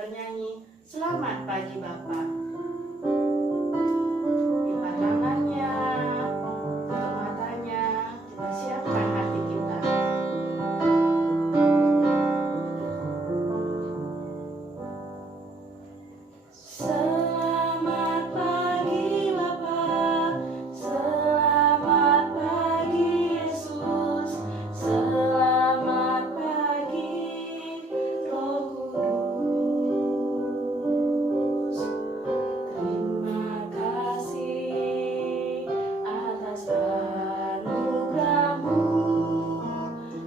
bernyanyi Selamat Pagi Bapa. Lipat tangannya, tutup matanya, kita siapkan hati kita. Selamat pagi Bapa, selamat pagi Yesus, selamat pagi Roh Kudus. Terima kasih atas anugerah-Mu.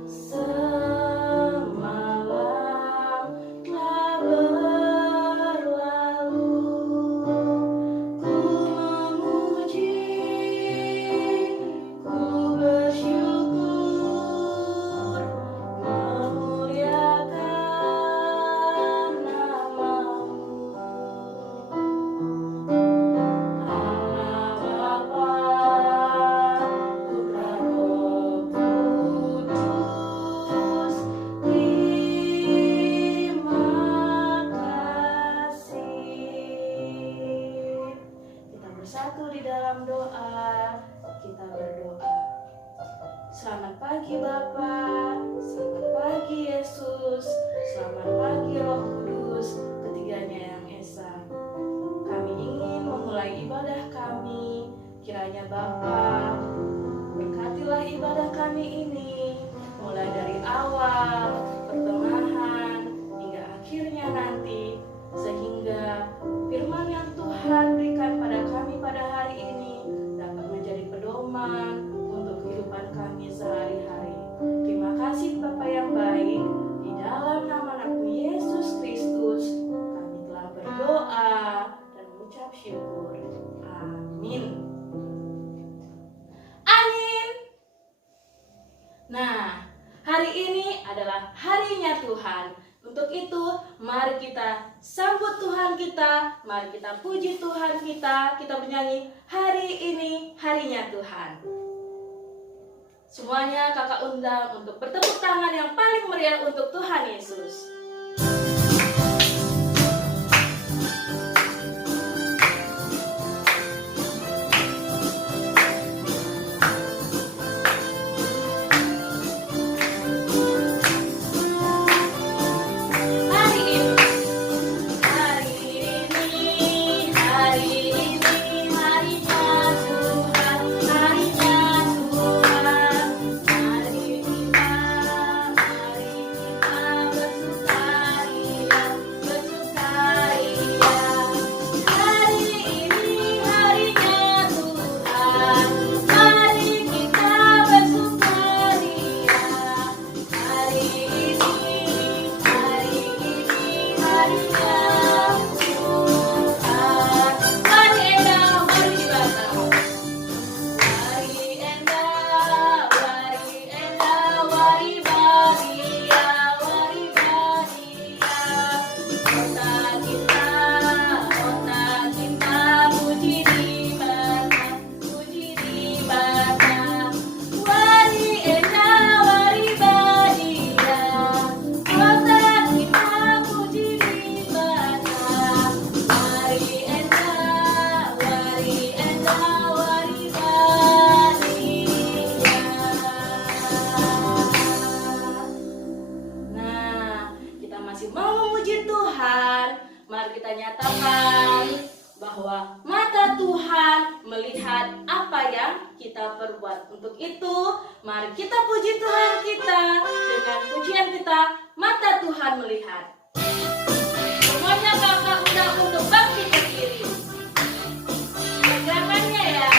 Semalam telah berlalu, ku memuji, ku bersyukur, memuliakan nama-Mu. Allah Bapa, Putra Roh Kudus, terima kasih. Kita bersatu di dalam doa, kita berdoa. Selamat pagi Bapa, selamat pagi Yesus, selamat pagi Roh Kudus, ketiganya yang esa. Kami ingin memulai ibadah kami, kiranya Bapa berkatilah ibadah kami ini, mulai dari awal, pertengahan, hingga akhirnya nanti, sehingga firman yang Tuhan berikan pada kami pada hari ini dapat menjadi pedoman untuk kehidupan kami sehari-hari. Terima kasih Bapa yang baik, di dalam nama anakmu Yesus Kristus kami telah berdoa dan mengucap syukur. Amin. Amin. Nah, hari ini adalah harinya Tuhan. Untuk itu, mari kita sambut Tuhan kita, mari kita puji Tuhan kita bernyanyi, hari ini harinya Tuhan. Semuanya kakak undang untuk bertepuk tangan yang paling meriah untuk Tuhan Yesus. Nyatakan bahwa mata Tuhan melihat apa yang kita perbuat. Untuk itu, mari kita puji Tuhan kita dengan pujian kita, mata Tuhan melihat. Semuanya kakak undang untuk bangkit berdiri. Pegangannya ya.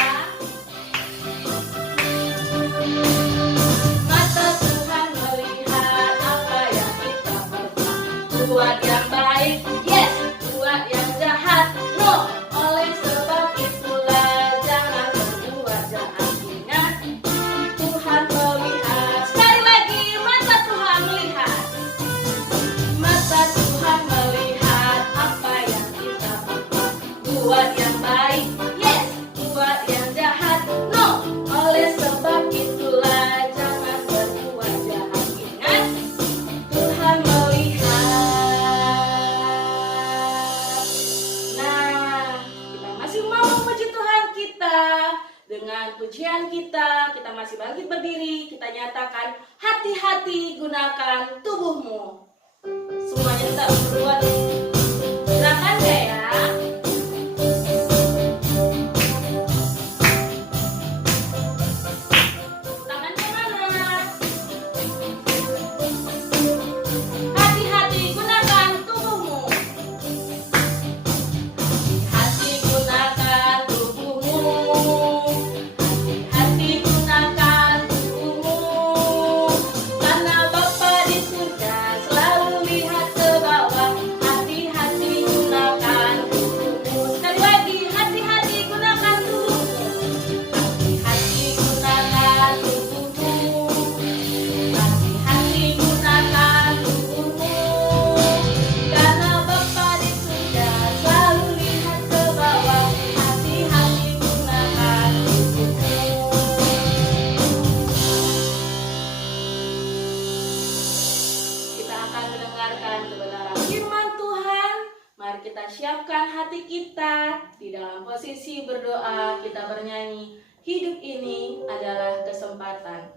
Mata Tuhan melihat apa yang kita perbuat. Buat yang baik, yes. Buat yang jahat, no. Oleh sebab itulah jangan berbuat jahat. Ingat, Tuhan melihat. Sekali lagi, mata Tuhan melihat. Mata Tuhan melihat apa yang kita perbuat. Buat yang baik, yes. Buat yang jahat, no. Oleh sebab itulah jangan berbuat jahat. Ingat, Tuhan melihat. pujian kita masih bangkit berdiri, kita nyatakan hati-hati gunakan tubuhmu. Semuanya kita berdua silakan ya. Siapkan hati kita di dalam posisi berdoa, kita bernyanyi, hidup ini adalah kesempatan.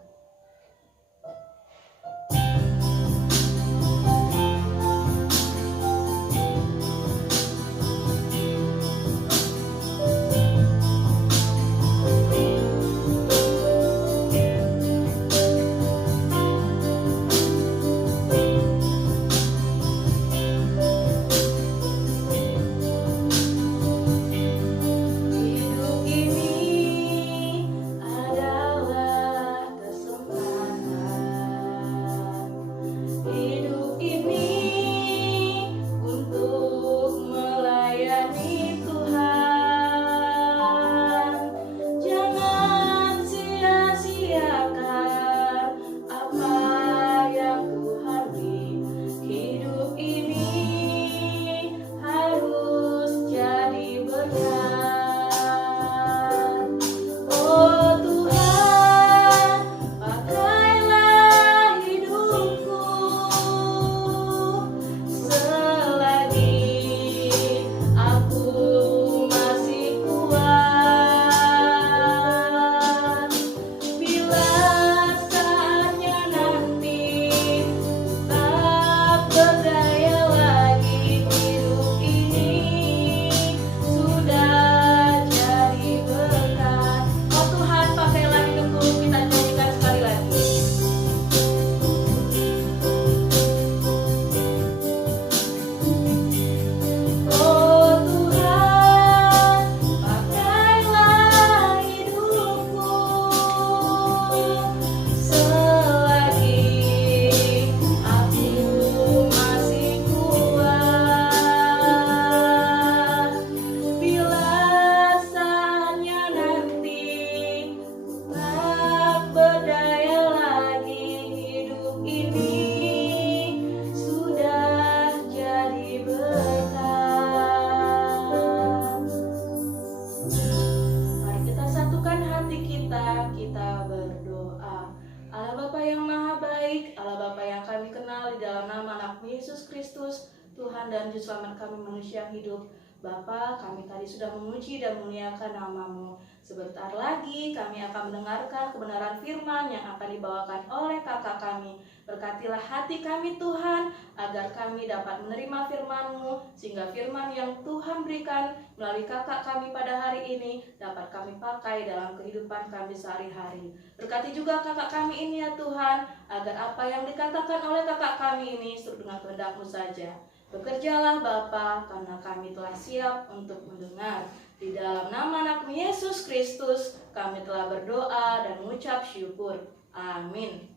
Yesus Kristus, Tuhan dan Juru Selamat kami manusia yang hidup. Bapa, kami tadi sudah memuji dan memuliakan nama-Mu. Sebentar lagi kami akan mendengarkan kebenaran firman yang akan dibawakan oleh kakak kami. Berkatilah hati kami Tuhan, agar kami dapat menerima firman-Mu, sehingga firman yang Tuhan berikan melalui kakak kami pada hari ini dapat kami pakai dalam kehidupan kami sehari-hari. Berkati juga kakak kami ini ya Tuhan, agar apa yang dikatakan oleh kakak kami ini sesuai dengan kehendak-Mu saja. Bekerjalah Bapa, karena kami telah siap untuk mendengar. Di dalam nama anak Yesus Kristus, kami telah berdoa dan mengucap syukur. Amin.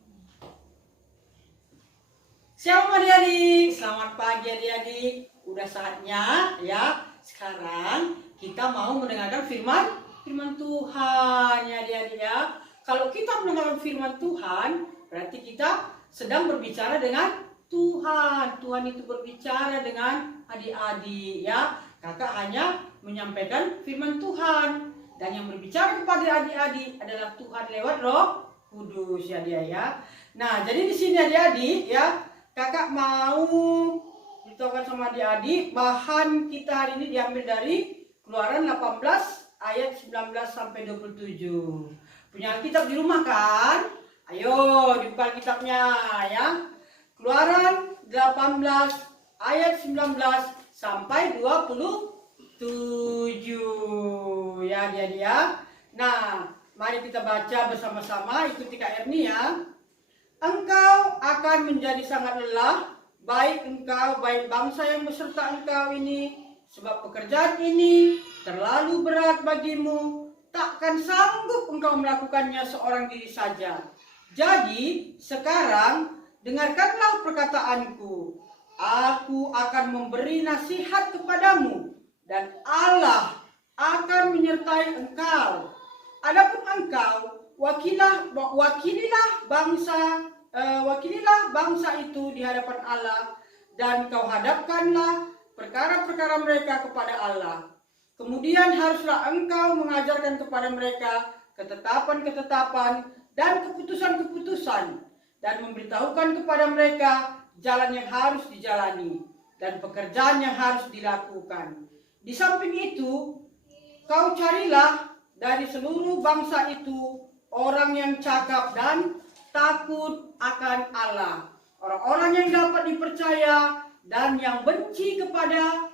Shalom adik-adik, selamat pagi adik-adik. Udah saatnya ya, sekarang kita mau mendengarkan firman Tuhan ya adik-adik ya. Kalau kita mendengarkan firman Tuhan, berarti kita sedang berbicara dengan Tuhan. Tuhan itu berbicara dengan adik-adik ya. Kakak hanya menyampaikan firman Tuhan, dan yang berbicara kepada adik-adik adalah Tuhan lewat Roh Kudus ya dia ya. Nah, jadi di sini adik-adik ya, kakak mau beritahukan sama adik-adik, bahan kita hari ini diambil dari Keluaran 18 ayat 19 sampai 27. Punya Alkitab di rumah kan? Ayo dibuka Alkitabnya ya. Keluaran 18 ayat 19 sampai 27 ya dia. Nah, mari kita baca bersama-sama, ikuti Kak Erni ya. Engkau akan menjadi sangat lelah, baik engkau, baik bangsa yang beserta engkau ini, sebab pekerjaan ini terlalu berat bagimu, takkan sanggup engkau melakukannya seorang diri saja. Jadi sekarang dengarkanlah perkataanku. Aku akan memberi nasihat kepadamu, dan Allah akan menyertai engkau. Adapun engkau, wakililah bangsa itu di hadapan Allah, dan kau hadapkanlah perkara-perkara mereka kepada Allah. Kemudian haruslah engkau mengajarkan kepada mereka ketetapan-ketetapan dan keputusan-keputusan, dan memberitahukan kepada mereka jalan yang harus dijalani dan pekerjaan yang harus dilakukan. Di samping itu, kau carilah dari seluruh bangsa itu orang yang cakap dan takut akan Allah, orang-orang yang dapat dipercaya dan yang benci kepada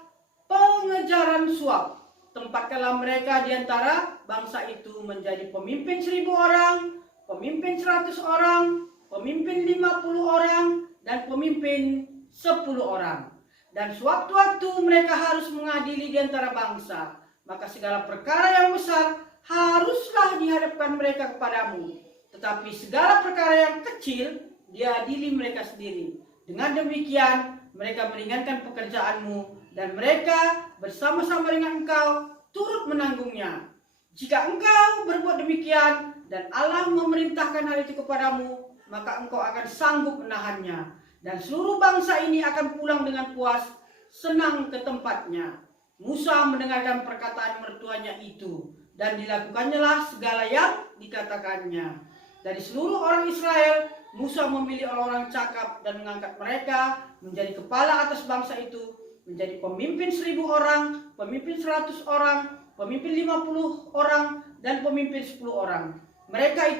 pengejaran suap. Tempatkanlah mereka di antara bangsa itu menjadi pemimpin 1000 orang, pemimpin 100 orang, pemimpin 50 orang, dan pemimpin 10 orang. Dan sewaktu-waktu mereka harus mengadili di antara bangsa, maka segala perkara yang besar haruslah dihadapkan mereka kepadamu. Tetapi segala perkara yang kecil diadili mereka sendiri. Dengan demikian mereka meringankan pekerjaanmu, dan mereka bersama-sama dengan engkau turut menanggungnya. Jika engkau berbuat demikian dan Allah memerintahkan hal itu kepadamu, maka engkau akan sanggup menahannya, dan seluruh bangsa ini akan pulang dengan puas, senang ke tempatnya. Musa mendengarkan perkataan mertuanya itu, dan dilakukannya segala yang dikatakannya. Dari seluruh orang Israel, Musa memilih orang-orang cakap dan mengangkat mereka menjadi kepala atas bangsa itu, menjadi pemimpin 1000 orang, pemimpin 100 orang, pemimpin 50 orang, dan pemimpin 10 orang. Mereka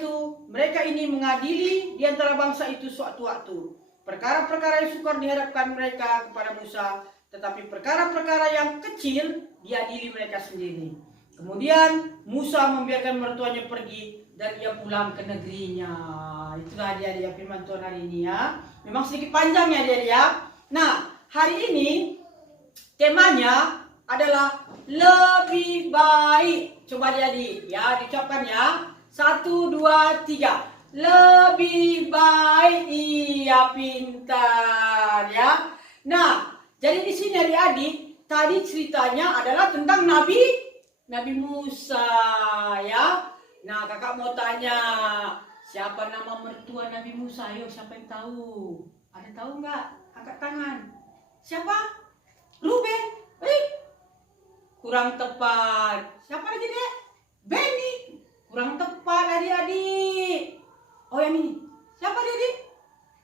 ini mengadili di antara bangsa itu sewaktu-waktu. Perkara-perkara yang sukar dihadapkan mereka kepada Musa, tetapi perkara-perkara yang kecil diadili mereka sendiri. Kemudian Musa membiarkan mertuanya pergi, dan ia pulang ke negerinya. Itulah dia firman Tuhan hari ini ya. Memang sedikit panjang ya dia. Nah, hari ini temanya adalah lebih baik. Coba jadi ya, diucapkan ya. 1, 2, 3. Lebih baik ia pintar ya. Nah, jadi di sini adik-adik, tadi ceritanya adalah tentang Nabi Musa ya. Nah, kakak mau tanya, siapa nama mertua Nabi Musa? Ayo, siapa yang tahu? Ada tahu nggak? Angkat tangan. Siapa? Ruben? Kurang tepat. Siapa lagi dek? Benny? Kurang tepat adik-adik. Oh yang ini. Siapa dia adik?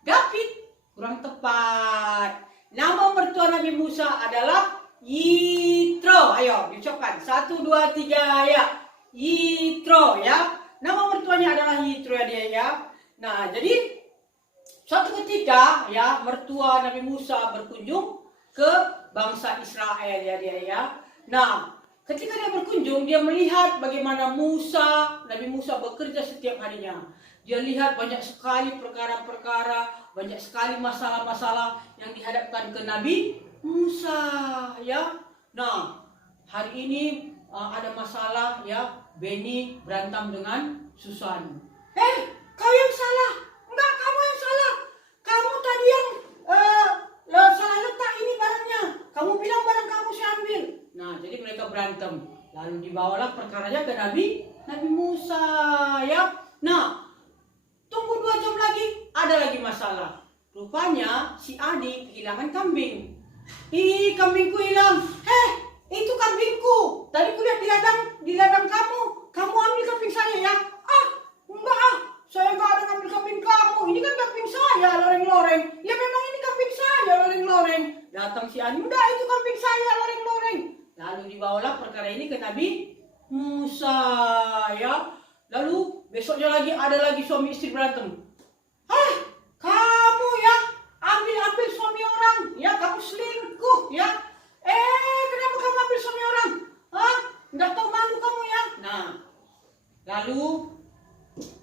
David? Kurang tepat. Nama mertua Nabi Musa adalah Yitro. Ayo diucapkan. 1, 2, 3 ya. Yitro ya. Nama mertuanya adalah Yitro ya dia ya. Nah jadi suatu ketika ya mertua Nabi Musa berkunjung ke bangsa Israel ya dia ya. Nah ketika dia berkunjung, dia melihat bagaimana Nabi Musa bekerja setiap harinya. Dia lihat banyak sekali perkara-perkara, banyak sekali masalah-masalah yang dihadapkan ke Nabi Musa ya. Nah hari ini ada masalah ya, Benny berantem dengan Susan. Kau yang salah. Enggak, kamu yang salah. Kamu tadi yang salah letak ini barangnya. Kamu bilang barang kamu saya ambil. Nah, jadi mereka berantem. Lalu dibawalah perkaranya ke Nabi Musa ya. Nah, tunggu 2 jam lagi, ada lagi masalah. Rupanya si Adi kehilangan kambing. Ih, kambingku hilang. Itu kambingku. Tadi kulihat di ladang kamu. Kamu ambil kambing saya ya. Enggak. Saya enggak ada ngambil kambing kamu. Ini kan kambing saya, loreng-loreng. Ya memang ini kambing saya, loreng-loreng. Datang si Adi, enggak itu kambing saya, loreng-loreng. Lalu dibawalah perkara ini ke Nabi Musa ya. Lalu besoknya lagi ada lagi suami istri berantem. Hah, kamu ya ambil suami orang, ya kamu selingkuh ya. Kenapa kamu ambil suami orang? Hah, nggak tahu malu kamu ya. Nah, lalu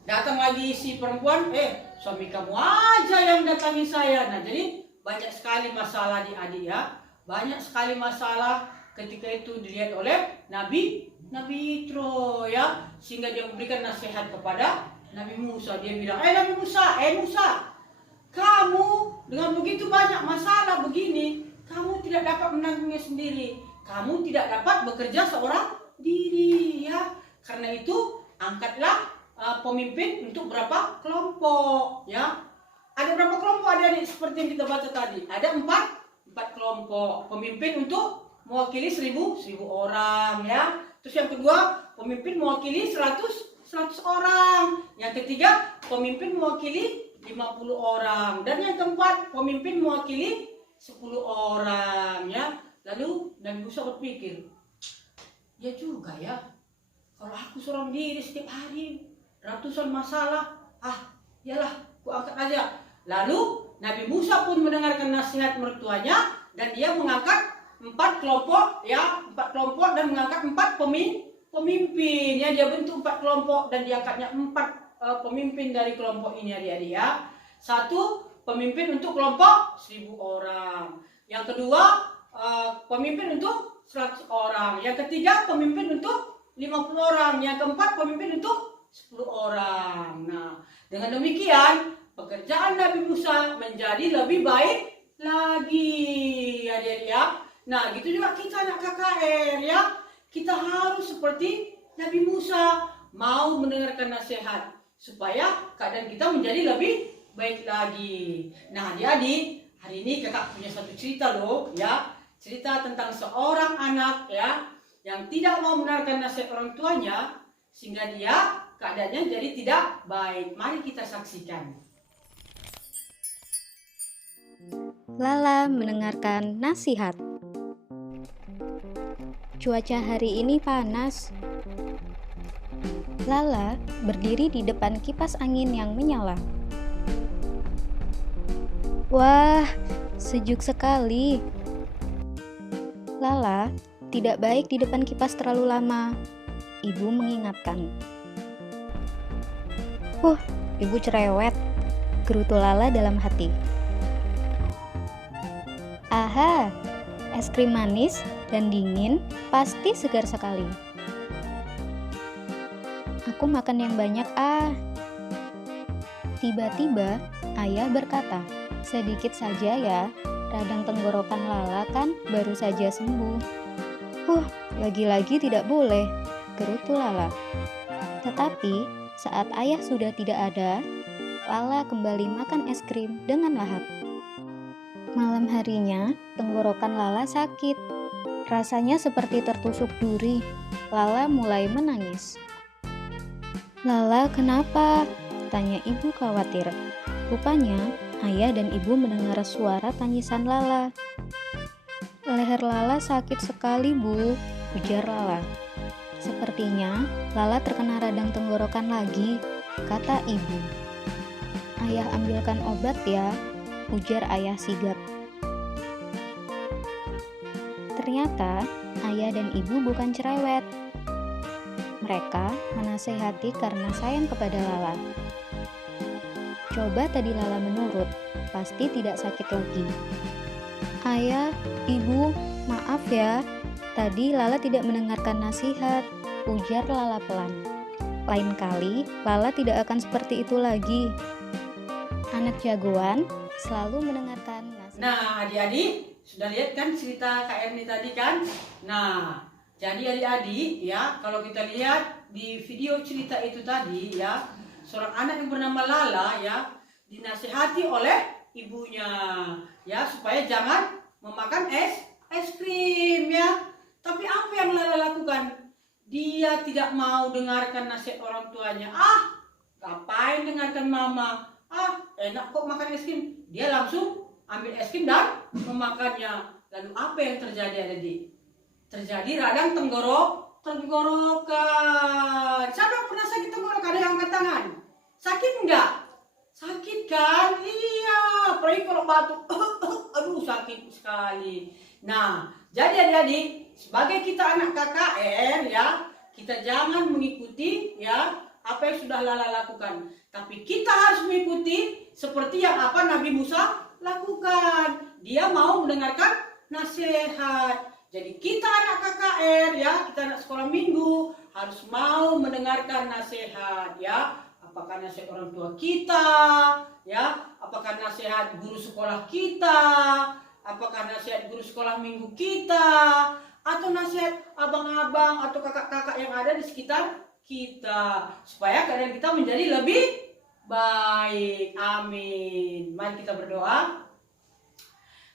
datang lagi si perempuan, suami kamu aja yang datangi saya. Nah, jadi banyak sekali masalah adik-adik ya. Banyak sekali masalah ketika itu dilihat oleh Nabi Yitro ya. Sehingga dia memberikan nasihat kepada Nabi Musa. Dia bilang, Nabi Musa, kamu dengan begitu banyak masalah begini, kamu tidak dapat menanggungnya sendiri. Kamu tidak dapat bekerja seorang diri ya. Karena itu angkatlah pemimpin untuk berapa kelompok ya. Ada berapa kelompok adik-adik seperti yang kita baca tadi? Ada empat kelompok. Pemimpin untuk mewakili 1000 orang ya. Terus yang kedua, pemimpin mewakili 100 orang. Yang ketiga, pemimpin mewakili 50 orang. Dan yang keempat, pemimpin mewakili 10 orang ya. Lalu Nabi Musa berpikir, ya juga ya, kalau aku seorang diri setiap hari ratusan masalah, iyalah, aku angkat aja. Lalu Nabi Musa pun mendengarkan nasihat mertuanya dan dia mengangkat 4 kelompok dan mengangkat 4 pemimpin ya. Dia bentuk 4 kelompok dan diangkatnya 4 pemimpin dari kelompok ini adik-adik ya. 1 pemimpin untuk kelompok 1000 orang. Yang kedua pemimpin untuk 100 orang. Yang ketiga pemimpin untuk 50 orang. Yang keempat pemimpin untuk 10 orang. Nah, dengan demikian pekerjaan Nabi Musa menjadi lebih baik lagi adik-adik ya. Nah, gitu juga kita anak KKR ya. Kita harus seperti Nabi Musa, mau mendengarkan nasihat supaya keadaan kita menjadi lebih baik lagi. Nah, adik-adik, hari ini kakak punya satu cerita loh ya. Cerita tentang seorang anak ya yang tidak mau mendengarkan nasihat orang tuanya sehingga dia keadaannya jadi tidak baik. Mari kita saksikan. Lala mendengarkan nasihat. Cuaca hari ini panas. Lala berdiri di depan kipas angin yang menyala. Wah, sejuk sekali. Lala tidak baik di depan kipas terlalu lama. Ibu mengingatkan. Ibu cerewet, gerutu Lala dalam hati. Aha, es krim manis dan dingin pasti segar sekali. Aku makan yang banyak Tiba-tiba ayah berkata, sedikit saja ya, radang tenggorokan Lala kan baru saja sembuh. Lagi-lagi tidak boleh, gerutu Lala. Tetapi saat ayah sudah tidak ada, Lala kembali makan es krim dengan lahap. Malam harinya, tenggorokan Lala sakit. Rasanya seperti tertusuk duri. Lala mulai menangis. Lala, kenapa? Tanya ibu khawatir. Rupanya, ayah dan ibu mendengar suara tangisan Lala. Leher Lala sakit sekali, Bu, ujar Lala. Sepertinya Lala terkena radang tenggorokan lagi, kata ibu. Ayah ambilkan obat ya, ujar ayah sigap. Ternyata ayah dan ibu bukan cerewet. Mereka menasehati karena sayang kepada Lala. Coba tadi Lala menurut, pasti tidak sakit lagi. Ayah, ibu, maaf ya. Tadi Lala tidak mendengarkan nasihat, ujar Lala pelan. Lain kali, Lala tidak akan seperti itu lagi. Anak jagoan selalu mendengarkan nasihat. Nah, adik-adik, sudah lihat kan cerita Kak Erni tadi kan? Nah, jadi adik-adik ya, kalau kita lihat di video cerita itu tadi ya, seorang anak yang bernama Lala ya, dinasihati oleh ibunya ya, supaya jangan memakan es krim ya. Tapi apa yang Lala lakukan? Dia tidak mau dengarkan nasihat orang tuanya. Ngapain dengarkan mama? Enak kok makan es krim. Dia langsung ambil es krim dan memakannya. Lalu apa yang terjadi adik? Terjadi radang tenggorokan. Siapa yang pernah sakit tenggorokan? Ada yang angkat tangan. Sakit enggak? Sakit kan? Iya, apalagi kalau batuk. Aduh, sakit sekali. Nah, jadi adik-adik, sebagai kita anak KKR ya, kita jangan mengikuti ya apa yang sudah Lala lakukan. Tapi kita harus mengikuti seperti yang apa Nabi Musa lakukan. Dia mau mendengarkan nasihat. Jadi kita anak KKR ya, kita anak sekolah minggu harus mau mendengarkan nasihat ya. Apakah nasihat orang tua kita, ya? Apakah nasihat guru sekolah kita? Apakah nasihat guru sekolah minggu kita? Atau nasihat abang-abang atau kakak-kakak yang ada di sekitar kita? Supaya keadaan kita menjadi lebih baik. Amin. Mari kita berdoa.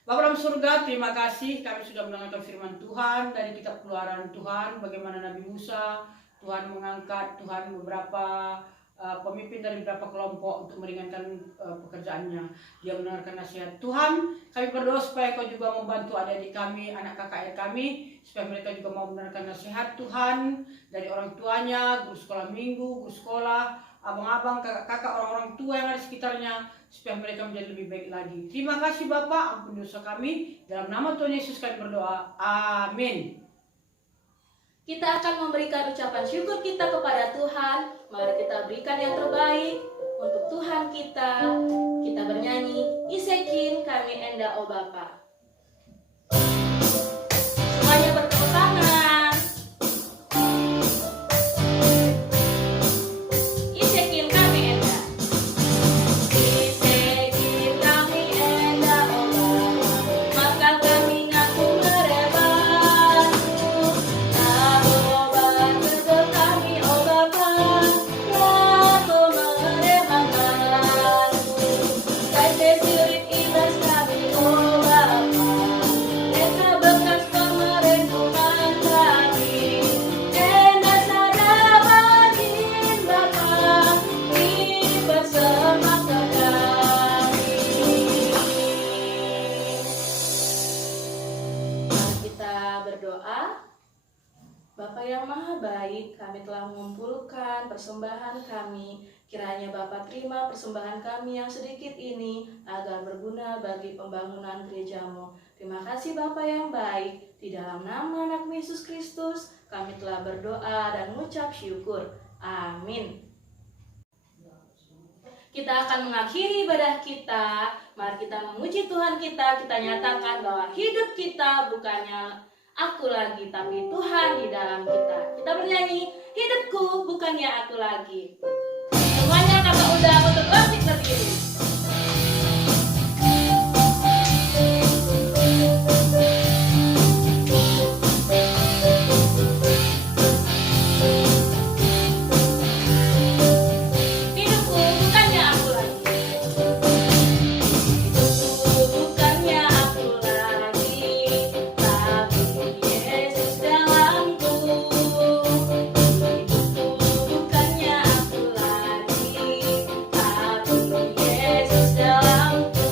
Bapa dalam surga, terima kasih kami sudah mendengarkan firman Tuhan dari kitab Keluaran Tuhan. Bagaimana Nabi Musa, Tuhan mengangkat Tuhan beberapa pemimpin dari beberapa kelompok untuk meringankan pekerjaannya. Dia mendengarkan nasihat Tuhan. Kami berdoa supaya Kau juga membantu adik-adik kami, anak KKR kami, supaya mereka juga mau mendengarkan nasihat Tuhan dari orang tuanya, guru sekolah minggu, guru sekolah, abang-abang, kakak-kakak, orang-orang tua yang ada di sekitarnya, supaya mereka menjadi lebih baik lagi. Terima kasih Bapak, ampun dosa kami. Dalam nama Tuhan Yesus kami berdoa. Amin. Kita akan memberikan ucapan syukur kita kepada Tuhan. Mari kita berikan yang terbaik untuk Tuhan kita. Kita bernyanyi, Isekin kami enda o Bapa. Semuanya bertepuk tangan. Isekin kami enda. Isekin kami enda o Bapa. Maka kami ngaku merebatu. Narobat berdoa kami o Bapa. Ngaku merebatu. Kaipe sirik ilas kami o Bapa. Eka bekas pemerintah kami. Enda sadabatin Bapa. Ini bersama kami. Mari kita berdoa. Bapa yang maha baik, kami telah mengumpulkan persembahan kami. Kiranya Bapa terima persembahan kami yang sedikit ini agar berguna bagi pembangunan gereja-Mu. Terima kasih Bapa yang baik. Di dalam nama anak Yesus Kristus, kami telah berdoa dan mengucap syukur. Amin. Kita akan mengakhiri ibadah kita. Mari kita memuji Tuhan kita. Kita nyatakan bahwa hidup kita bukannya aku lagi, tapi Tuhan di dalam kita. Kita bernyanyi, hidupku bukannya aku lagi. Semuanya kata undang untuk bangkit berdiri. Hidupku bukannya aku lagi. Hidupku bukannya aku lagi, tapi Yesus dalamku. Hidupku bukannya aku lagi, tapi Yesus dalamku.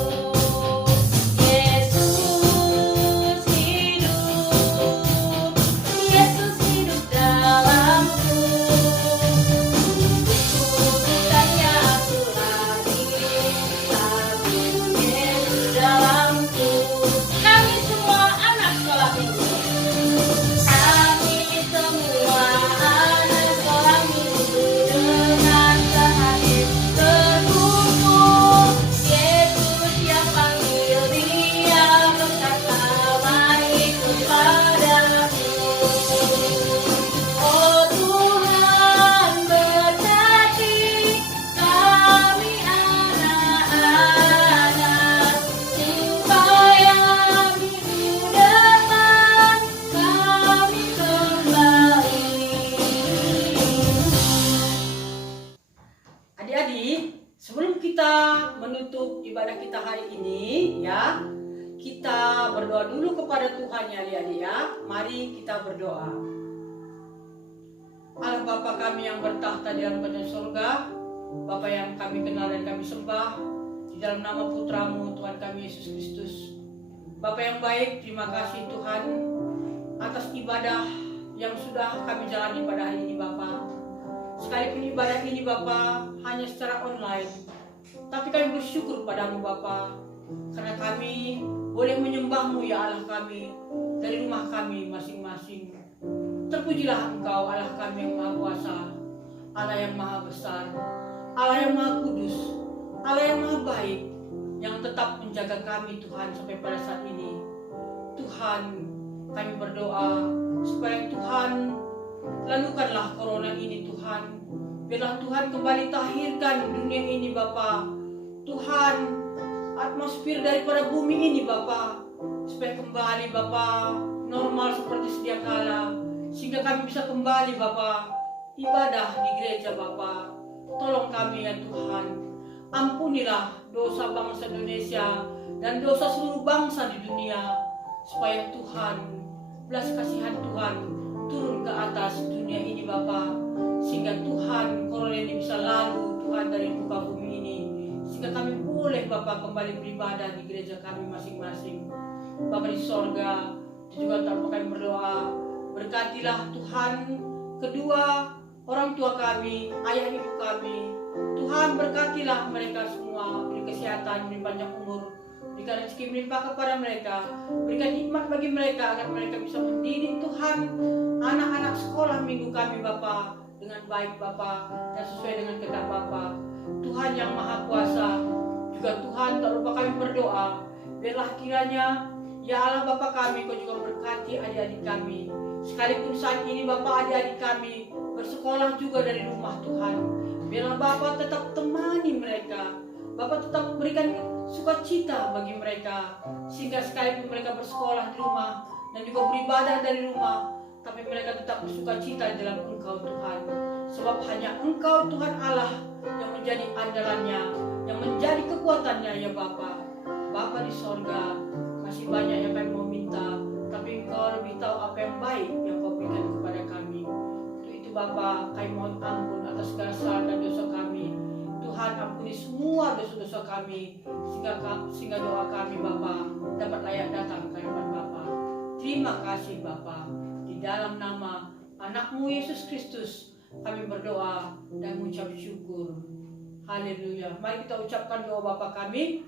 Yesus hidup dalamku. Bukannya aku lagi, tapi Yesus dalamku. Kami semua anak sekolah minggu. Kami semua anak sekolah minggu dengan sehati terkumpul. Yesus yang panggil, Dia berkata, mari ikut padaku. Oh Tuhan berkati kami anak-anak, supaya minggu depan kami kembali. Adik-adik, sebelum kita menutup ibadah kita hari ini ya, kita berdoa dulu kepada Tuhan ya adik-adik ya. Mari kita berdoa. Allah Bapa kami yang bertahta di dalam kerajaan surga, Bapa yang kami kenal dan kami sembah, di dalam nama Putramu Tuhan kami Yesus Kristus. Bapa yang baik, terima kasih Tuhan atas ibadah yang sudah kami jalani pada hari ini Bapa. Sekalipun ibadah ini Bapa hanya secara online, tapi kami bersyukur padamu Bapa, karena kami boleh menyembahmu ya Allah kami dari rumah kami masing-masing. Terpujilah Engkau Allah kami yang Maha Kuasa, Allah yang Maha Besar, Allah yang Maha Kudus, Allah yang Maha Baik, yang tetap menjaga kami Tuhan sampai pada saat ini. Tuhan, kami berdoa supaya Tuhan lalukanlah corona ini Tuhan. Biarlah Tuhan kembali tahirkan dunia ini Bapa. Tuhan, atmosfer daripada bumi ini Bapa, supaya kembali Bapa normal seperti sedia kala, sehingga kami bisa kembali Bapa ibadah di gereja Bapa. Tolong kami ya Tuhan, ampunilah dosa bangsa Indonesia dan dosa seluruh bangsa di dunia, supaya Tuhan, belas kasihan Tuhan turun ke atas dunia ini Bapa, sehingga Tuhan corona ini bisa lalu Tuhan dari muka bumi ini, sehingga kami boleh Bapa kembali beribadah di gereja kami masing-masing. Bapa di sorga, juga tanpa kami berdoa, berkatilah Tuhan kedua orang tua kami, ayah ibu kami. Tuhan berkatilah mereka semua, beri kesehatan, beri panjang umur, berikan rezeki melimpah kepada mereka, berikan hikmat bagi mereka agar mereka bisa mendidik Tuhan anak-anak sekolah minggu kami Bapa dengan baik Bapa dan sesuai dengan kehendak Bapa. Tuhan yang Maha Kuasa, juga Tuhan tak lupa kami berdoa, biarlah kiranya ya Allah Bapa kami, Kau juga berkati adik-adik kami. Sekalipun saat ini Bapa adik-adik kami bersekolah juga dari rumah Tuhan, biarlah Bapa tetap temani mereka, Bapa tetap berikan sukacita bagi mereka, sehingga sekalipun mereka bersekolah di rumah dan juga beribadah dari rumah, tapi mereka tetap bersukacita dalam Engkau Tuhan. Sebab hanya Engkau Tuhan Allah yang menjadi andalannya, yang menjadi kekuatannya ya Bapa. Bapa di sorga, masih banyak yang kami mau minta, tapi Engkau lebih tahu apa yang baik yang Kau berikan kepada kami. Untuk itu Bapa, kami mohon ampun atas segala salah dan dosa kami. Tuhan ampuni semua dosa-dosa kami, sehingga doa kami Bapa dapat layak datang ke hadapan Bapa. Terima kasih Bapa. Di dalam nama Anak-Mu Yesus Kristus kami berdoa dan mengucap syukur. Haleluya. Mari kita ucapkan doa Bapa kami.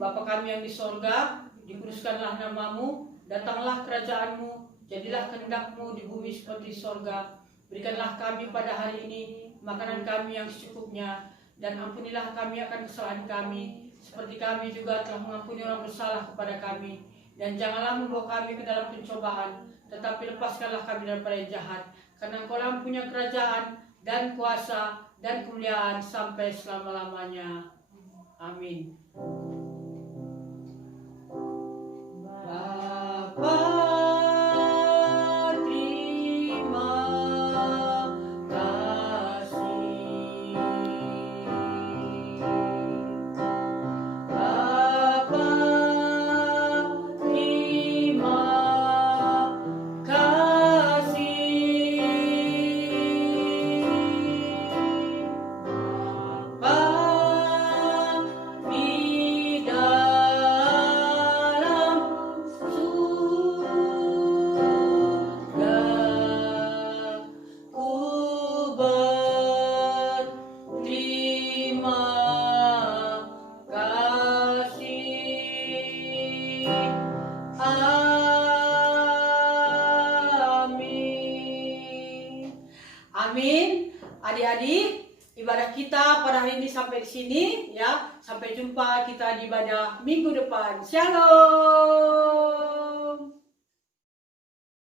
Bapa kami yang di sorga, dikuduskanlah nama-Mu, datanglah kerajaan-Mu, jadilah kehendak-Mu di bumi seperti di sorga. Berikanlah kami pada hari ini makanan kami yang secukupnya, dan ampunilah kami akan kesalahan kami, seperti kami juga telah mengampuni orang bersalah kepada kami. Dan janganlah membawa kami ke dalam pencobaan, tetapi lepaskanlah kami daripada yang jahat. Karena Engkau punya kerajaan dan kuasa dan kemuliaan sampai selama-lamanya. Amin. Bapa, amin. Adik-adik, ibadah kita pada hari ini sampai di sini ya. Sampai jumpa kita di ibadah minggu depan. Shalom.